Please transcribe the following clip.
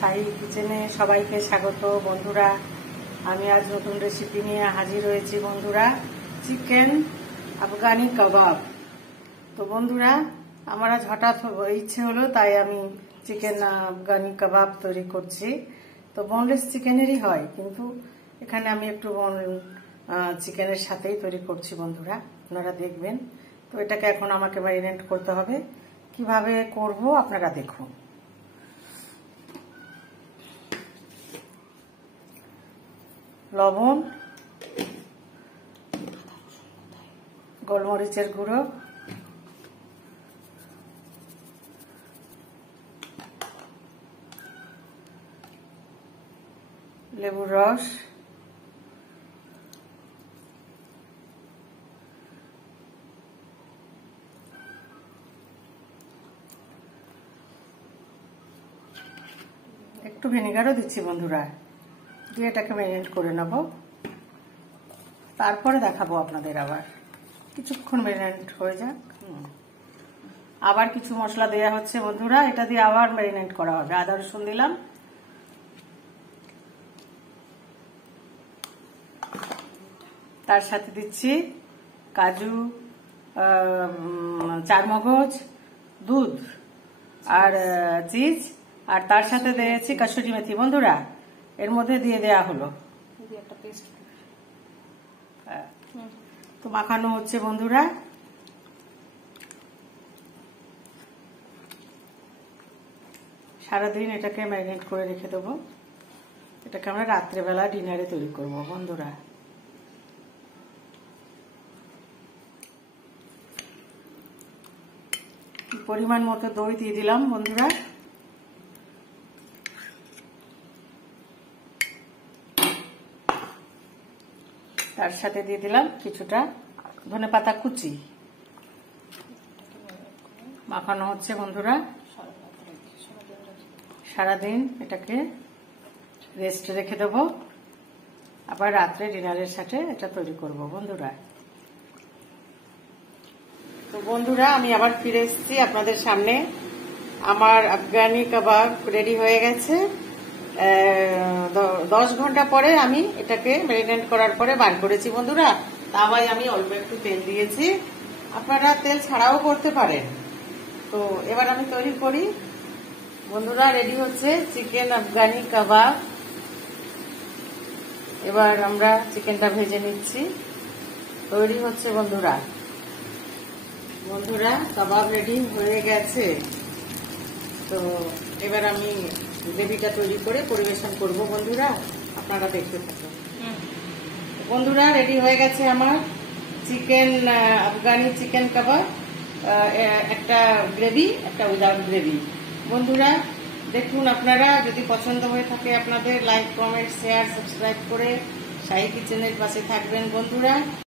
শাহী কিচেনে সবাইকে স্বাগত বন্ধুরা। আমি আজ নতুন রেসিপি নিয়ে হাজির হয়েছি বন্ধুরা, চিকেন আফগানি কাবাব। তো বন্ধুরা, আমার আজ হঠাৎ ইচ্ছে হলো, তাই আমি চিকেন আফগানি কাবাব তৈরি করছি। তো বোনলেস চিকেনেরই হয়, কিন্তু এখানে আমি একটু চিকেনের সাথেই তৈরি করছি বন্ধুরা, আপনারা দেখবেন। তো এটাকে এখন আমাকে ম্যারিনেট করতে হবে। কিভাবে করব আপনারা দেখুন। লবণ, গোলমরিচের গুঁড়ো, লেবুর রস, একটু ভিনেগারও দিচ্ছি বন্ধুরা, দিয়ে এটাকে ম্যারিনেট করে নেব। তারপরে দেখাবো আপনাদের। আবার কিছুক্ষণ ম্যারিনেট হয়ে যাক। আবার কিছু মশলা দেওয়া হচ্ছে বন্ধুরা, এটা দিয়ে আবার ম্যারিনেট করা হবে। আদা রসুন দিলাম, তার সাথে দিচ্ছি কাজু, চারমগজ, দুধ আর চিজ, আর তার সাথে দিয়েছি কসুরি মেথি বন্ধুরা। এর মধ্যে দিয়ে দেয়া হলো, তো মাখানো হচ্ছে বন্ধুরা। সারাদিন এটাকে ম্যারিনেট করে রেখে দেবো। এটাকে আমরা রাত্রেবেলা ডিনারে তৈরি করব বন্ধুরা। পরিমাণ মতো দই দিয়ে দিলাম বন্ধুরা। তার সাথে দিয়ে দিলাম কিছুটা ধনেপাতা কুচি। মাখানো হচ্ছে বন্ধুরা। সারাদিন এটাকে রেস্টে রেখে দেব, আবার রাত্রে ডিনারের সাথে এটা তৈরি করব বন্ধুরা। তো বন্ধুরা, আমি আবার ফিরে এসেছি আপনাদের সামনে। আমার আফগানি কাবাব রেডি হয়ে গেছে। 10 ঘন্টা পরে আমি এটাকে ম্যারিনেট করার পরে বার করেছি বন্ধুরা। তাওয়ায় আমি অল্প একটু তেল দিয়েছি, আপনারা তেল ছাড়াও করতে পারেন। তো এবার আমি তৈরি করি বন্ধুরা। রেডি হচ্ছে চিকেন আফগানি কাবাব। এবার আমরা চিকেনটা ভেজে নিচ্ছি। তৈরি হচ্ছে বন্ধুরা। বন্ধুরা, কাবাব রেডি হয়ে গেছে। তো এবার আমি গ্রেভিটা তৈরি করে পরিবেশন করব বন্ধুরা, আপনারা দেখতে থাকুন। বন্ধুরা, রেডি হয়ে গেছে আমার চিকেন আফগানি চিকেন কাবাব। একটা গ্রেভি, একটা উইদাউট গ্রেভি বন্ধুরা। দেখুন, আপনারা যদি পছন্দ হয়ে থাকে আপনাদের লাইক, কমেন্ট, শেয়ার, সাবস্ক্রাইব করে শাহী কিচেনের পাশে থাকবেন বন্ধুরা।